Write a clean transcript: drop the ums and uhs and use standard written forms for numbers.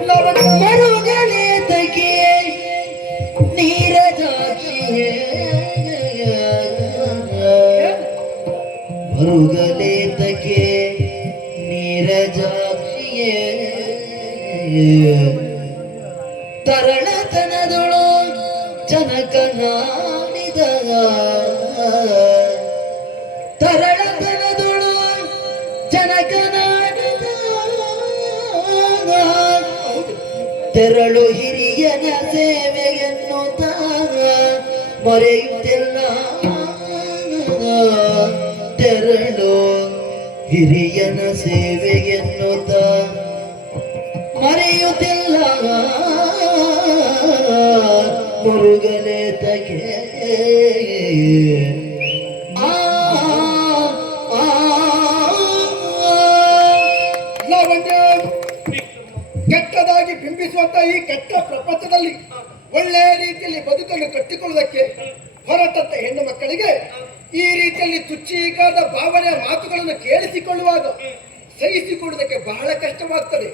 ಮರುಗಲೇ ತಗೆ ನೀರ ಜಾಚಿಯೇ ಮರುಗಲೇ ತಗೆ ನೀರ ಜಾಚಿಯೇ ತರಳತನದೊಳು ಜನಕನಾಡಿದ ತರಳತನದೊಳು ಜನಕನಾಡಿದ ತೆರಳು ಹಿರಿಯನ ಸೇವೆಯನ್ನುತ್ತ ಮರೆಯುತ್ತಿಲ್ಲ ತೆರಳು ಹಿರಿಯನ ಸೇವೆಯನ್ನುತ್ತ ಮರೆಯುತ್ತಿಲ್ಲ ಮುರುಗಲೆ ತಗೆ ಕೆಟ್ಟದಾಗಿ ಬಿಂಬಿಸುವಂತ ಈ ಕೆಟ್ಟ ಪ್ರಪಂಚದಲ್ಲಿ ಒಳ್ಳೆಯ ರೀತಿಯಲ್ಲಿ ಬದುಕನ್ನು ಕಟ್ಟಿಕೊಳ್ಳುವುದಕ್ಕೆ ಹೊರಟಂತ ಹೆಣ್ಣು ಮಕ್ಕಳಿಗೆ ಈ ರೀತಿಯಲ್ಲಿ ತುಚ್ಛೀಕಾರದ ಭಾವನೆಯ ಮಾತುಗಳನ್ನು ಕೇಳಿಸಿಕೊಳ್ಳುವಾಗ ಸಹಿಸಿಕೊಳ್ಳುವುದಕ್ಕೆ ಬಹಳ ಕಷ್ಟವಾಗ್ತದೆ.